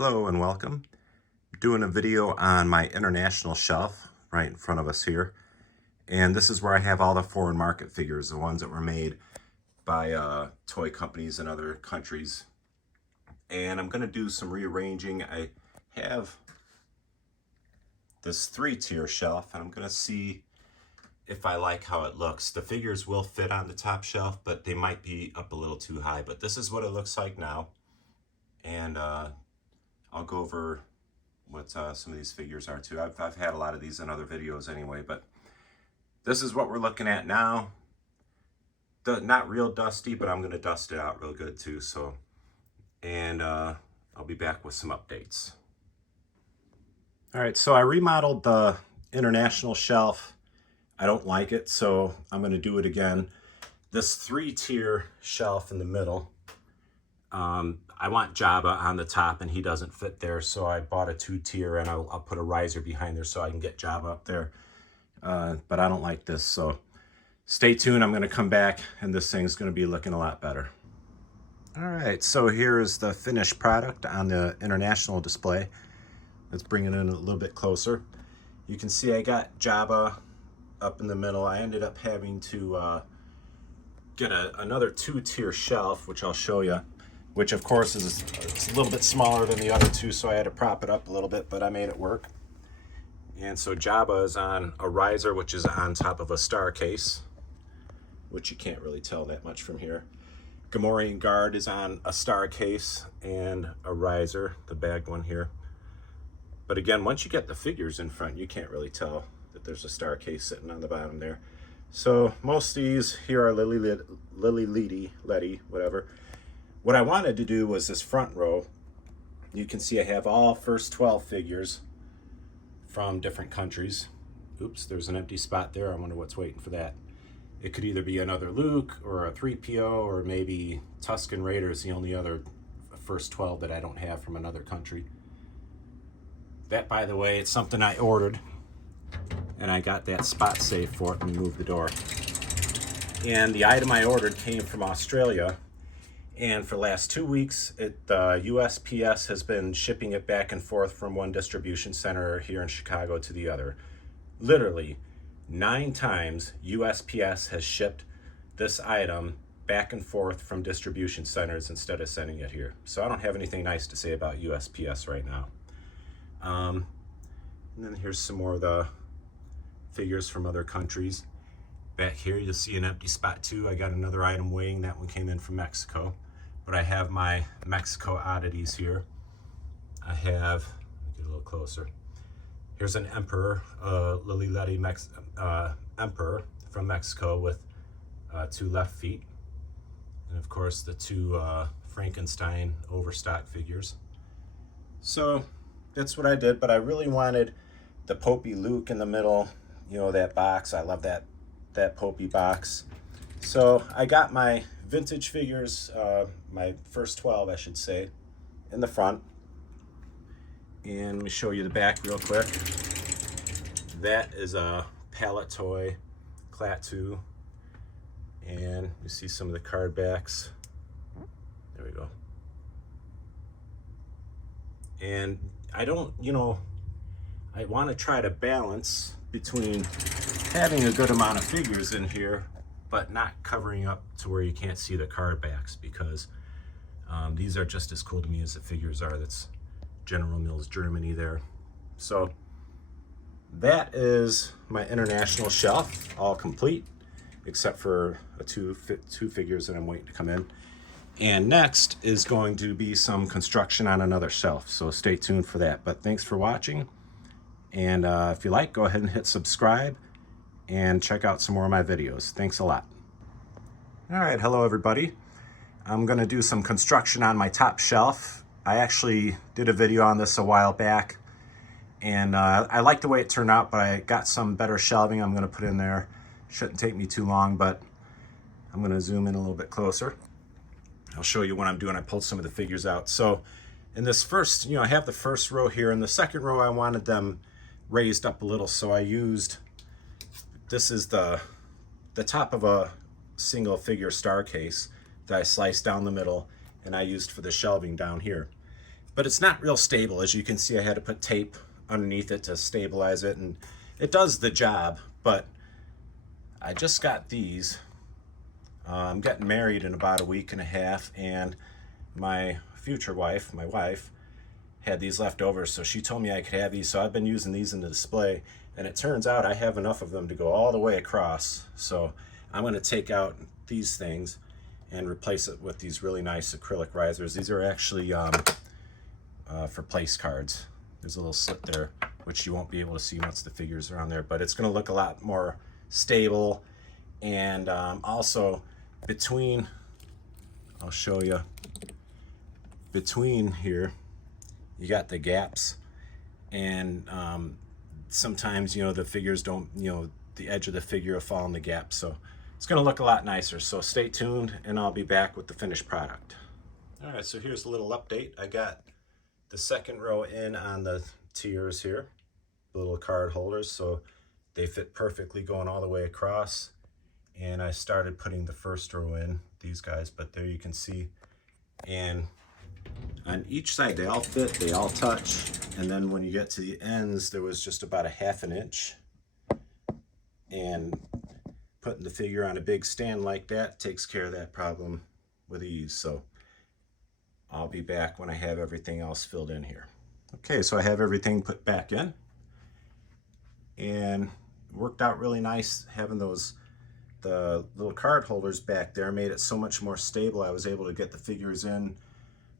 Hello and welcome. I'm doing a video on my international shelf right in front of us here. And this is where I have all the foreign market figures, the ones that were made by toy companies in other countries. And I'm going to do some rearranging. I have this 3-tier shelf and I'm going to see if I like how it looks. The figures will fit on the top shelf, but they might be up a little too high. But this is what it looks like now. And I'll go over what some of these figures are too. I've had a lot of these in other videos anyway, but this is what we're looking at now. Not real dusty, but I'm going to dust it out real good too. So, and I'll be back with some updates. All right, so I remodeled the international shelf. I don't like it, so I'm going to do it again. This 3-tier shelf in the middle. I want Jabba on the top and he doesn't fit there, so I bought a 2-tier and I'll put a riser behind there so I can get Jabba up there. But I don't like this, so stay tuned. I'm going to come back and this thing's going to be looking a lot better. All right, so here's the finished product on the international display. Let's bring it in a little bit closer. You can see I got Jabba up in the middle. I ended up having to get another 2-tier shelf, which I'll show you. Which of course it's a little bit smaller than the other two, so I had to prop it up a little bit, but I made it work. And so Jabba is on a riser, which is on top of a star case, which you can't really tell that much from here. Gamorrean Guard is on a star case and a riser, the bagged one here. But again, once you get the figures in front, you can't really tell that there's a star case sitting on the bottom there. So most of these here are Letty, whatever. What I wanted to do was this front row. You can see I have all first 12 figures from different countries. Oops, there's an empty spot there. I wonder what's waiting for that. It could either be another Luke or a 3PO or maybe Tusken Raider is the only other first 12 that I don't have from another country. That, by the way, it's something I ordered and I got that spot saved for it and moved the door. And the item I ordered came from Australia. And for the last 2 weeks, USPS has been shipping it back and forth from one distribution center here in Chicago to the other. Literally, 9 times USPS has shipped this item back and forth from distribution centers instead of sending it here. So I don't have anything nice to say about USPS right now. And then here's some more of the figures from other countries. Back here, you'll see an empty spot too. I got another item waiting. That one came in from Mexico. But I have my Mexico oddities here. I have, get a little closer. Here's an Emperor, Letty Emperor from Mexico with 2 left feet. And of course the 2 Frankenstein overstock figures. So that's what I did, but I really wanted the Popey Luke in the middle, you know, that box. I love that Popey box. So I got my vintage figures, my first 12, I should say, in the front. And let me show you the back real quick. That is a pallet toy, Klaatu. And you see some of the card backs. There we go. And I don't, I want to try to balance between having a good amount of figures in here but not covering up to where you can't see the card backs, because these are just as cool to me as the figures are. That's General Mills Germany there. So that is my international shelf, all complete, except for two figures that I'm waiting to come in. And next is going to be some construction on another shelf, so stay tuned for that. But thanks for watching, and if you like, go ahead and hit subscribe and check out some more of my videos. Thanks a lot. All right, hello everybody. I'm gonna do some construction on my top shelf. I actually did a video on this a while back, and I like the way it turned out, but I got some better shelving I'm gonna put in there. Shouldn't take me too long, but I'm gonna zoom in a little bit closer. I'll show you what I'm doing. I pulled some of the figures out. So in this first, I have the first row here. In the second row, I wanted them raised up a little, so I used, this is the top of a single figure star case that I sliced down the middle and I used for the shelving down here. but it's not real stable. As you can see, I had to put tape underneath it to stabilize it, and it does the job. But I just got these. I'm getting married in about a week and a half, and my future wife, my wife, had these left over, so she told me I could have these. So I've been using these in the display, and it turns out I have enough of them to go all the way across. So I'm going to take out these things and replace it with these really nice acrylic risers. These are actually for place cards. There's a little slit there, which you won't be able to see once the figures are on there, but it's going to look a lot more stable. And also between, I'll show you, between here, you got the gaps, and sometimes, you know, the figures don't, you know, the edge of the figure will fall in the gap. So it's going to look a lot nicer. So stay tuned, and I'll be back with the finished product. All right, so here's a little update. I got the second row in on the tiers here, little card holders, so they fit perfectly going all the way across. And I started putting the first row in, these guys, but there you can see. And on each side, they all fit, they all touch. And then when you get to the ends, there was just about a ½ an inch. And putting the figure on a big stand like that takes care of that problem with ease. So I'll be back when I have everything else filled in here. Okay, so I have everything put back in, and it worked out really nice having the little card holders back there. Made it so much more stable. I was able to get the figures in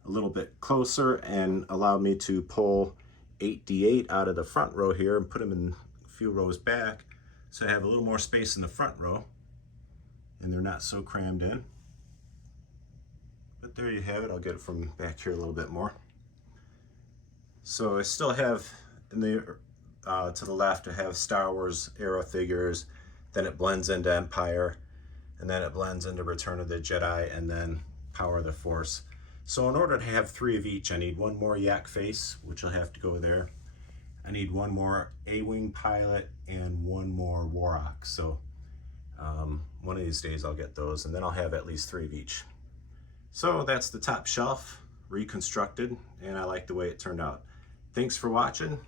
a little bit closer and allowed me to pull 8D8 out of the front row here and put them in a few rows back, so I have a little more space in the front row and they're not so crammed in. But there you have it. I'll get it from back here a little bit more. So I still have in the to the left, I have Star Wars era figures, then it blends into Empire, and then it blends into Return of the Jedi, and then Power of the Force. So in order to have 3 of each, I need one more Yak face, which will have to go there. I need one more A-Wing pilot and one more Warrock. So one of these days I'll get those, and then I'll have at least 3 of each. So that's the top shelf reconstructed, and I like the way it turned out. Thanks for watching.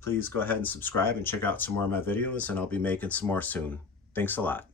Please go ahead and subscribe and check out some more of my videos, and I'll be making some more soon. Thanks a lot.